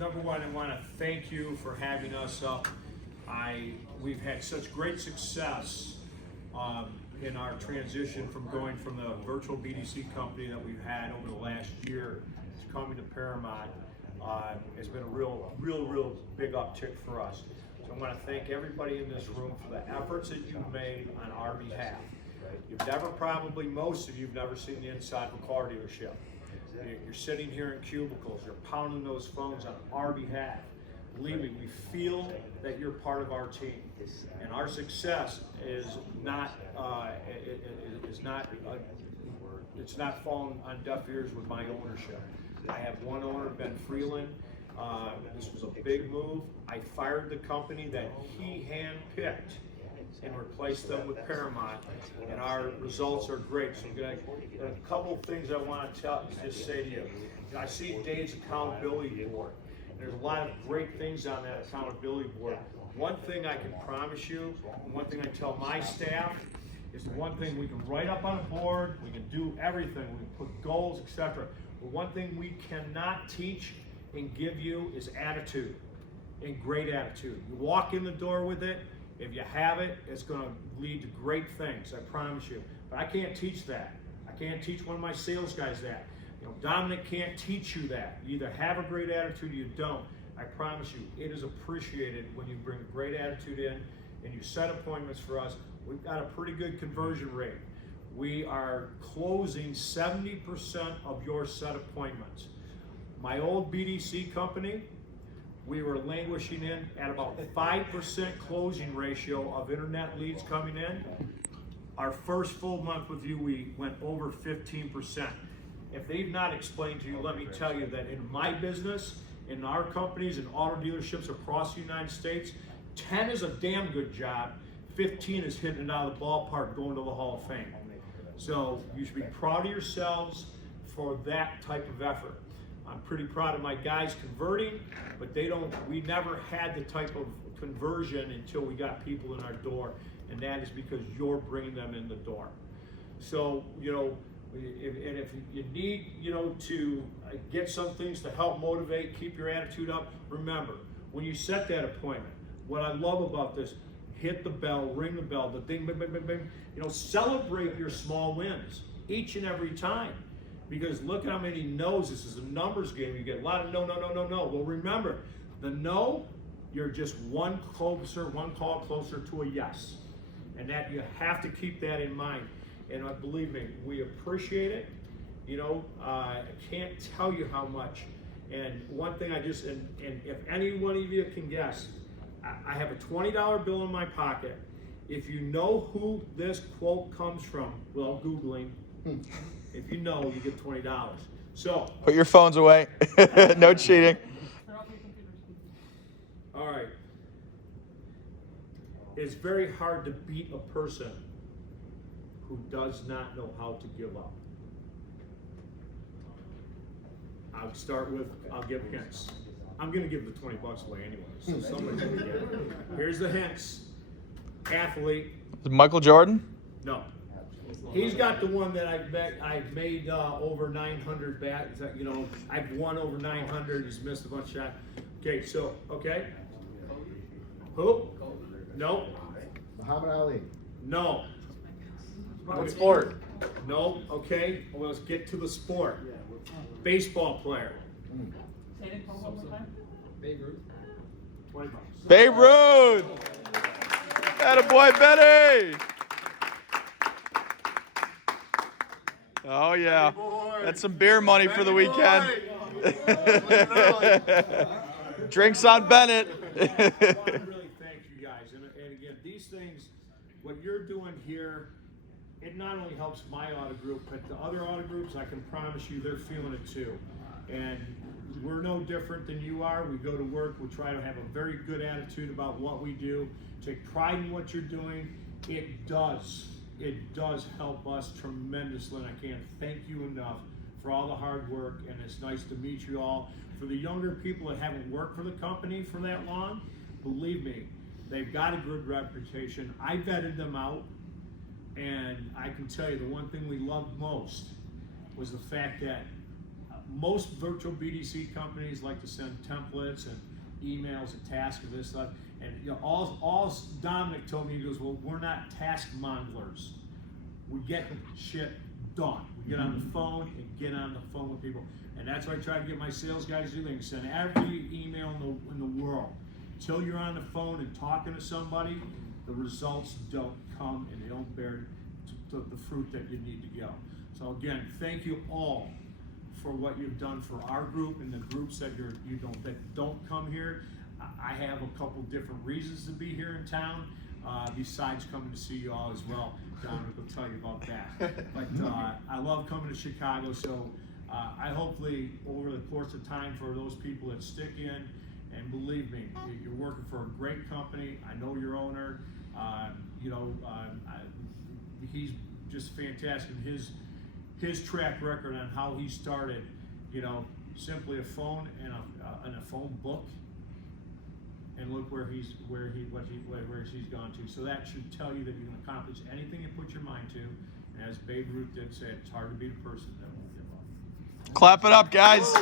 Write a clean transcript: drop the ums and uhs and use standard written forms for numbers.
number one, I want to thank you for having us up. We've had such great success in our transition from going from the virtual BDC company that we've had over the last year to coming to Paramount. It's been a real big uptick for us. So I want to thank everybody in this room for the efforts that you've made on our behalf. Most of you have never seen the inside of a car dealership. You're sitting here in cubicles, you're pounding those phones on our behalf. Believe me, we feel that you're part of our team, and our success is not it's not fallen on deaf ears with my ownership. I have one owner, Ben Freeland. This was a big move. I fired the company that he handpicked and replace them with Paramount, and our results are great. So a couple of things I want to just say to you. I see Dave's accountability board. There's a lot of great things on that accountability board. One thing I can promise you, and one thing I tell my staff, is the one thing we can write up on a board, we can do everything, we can put goals, etc. But one thing we cannot teach and give you is attitude, and great attitude. You walk in the door with it. If you have it, it's going to lead to great things, I promise you. But I can't teach that. I can't teach one of my sales guys that. Dominic can't teach you that. You either have a great attitude or you don't. I promise you, it is appreciated when you bring a great attitude in and you set appointments for us. We've got a pretty good conversion rate. We are closing 70% of your set appointments. My old BDC company, we were languishing in at about 5% closing ratio of internet leads coming in. Our first full month with you, we went over 15%. If they've not explained to you, let me tell you that in my business, in our companies and auto dealerships across the United States, 10 is a damn good job, 15 is hitting it out of the ballpark, going to the Hall of Fame. So you should be proud of yourselves for that type of effort. I'm pretty proud of my guys converting, but we never had the type of conversion until we got people in our door, and that is because you're bringing them in the door. So, if you need, to get some things to help motivate, keep your attitude up, remember, when you set that appointment, what I love about this, hit the bell, ring the bell, the ding, bing, bing, bing, bing. Celebrate your small wins each and every time. Because look at how many no's. This is a numbers game. You get a lot of no. Well, remember, the no, you're just one call closer to a yes. And that you have to keep that in mind. And believe me, we appreciate it. I can't tell you how much. And one thing and if any one of you can guess, I have a $20 bill in my pocket. If you know who this quote comes from, well, Googling, if you know, you get $20. So put your phones away. No cheating. All right. It's very hard to beat a person who does not know how to give up. I'll give hints. I'm going to give the $20 away anyway, so somebody's going to get it. Here's the hints. Athlete. Michael Jordan? No. He's got the one that I've made over 900 bats. I've won over 900. He's missed a bunch of shots. Okay, so, Who? No. Muhammad Ali. No. What sport? No. Okay. Well, let's get to the sport. Baseball player. Babe Ruth. $20. Babe Ruth! Attaboy, Betty! Oh, yeah. That's some beer money for the weekend. Drinks on Bennett. I want to really thank you guys. And again, these things, what you're doing here, it not only helps my auto group, but the other auto groups, I can promise you, they're feeling it too. And we're no different than you are. We go to work, we try to have a very good attitude about what we do, take pride in what you're doing. It does help us tremendously, and I can't thank you enough for all the hard work, and it's nice to meet you all. For the younger people that haven't worked for the company for that long, believe me, they've got a good reputation. I vetted them out, and I can tell you the one thing we loved most was the fact that Most virtual BDC companies like to send templates and emails and tasks and this stuff. And you know, all Dominic told me, he goes, well, we're not task monglers. We get shit done. We get on the phone and get on the phone with people. And that's what I try to get my sales guys to do. They can send every email in the world. Until you're on the phone and talking to somebody, the results don't come and they don't bear the fruit that you need to go. So again, thank you all for what you've done for our group and the groups that that don't come here. I have a couple different reasons to be here in town, besides coming to see you all as well. Dominic will tell you about that. But I love coming to Chicago, so I hopefully over the course of time for those people that stick in, and believe me, you're working for a great company. I know your owner. He's just fantastic. His track record on how he started, simply a phone and a phone book, and look where he's gone to. So that should tell you that you can accomplish anything you put your mind to. And as Babe Ruth did say, it's hard to be the person that won't give up. Clap it up, guys.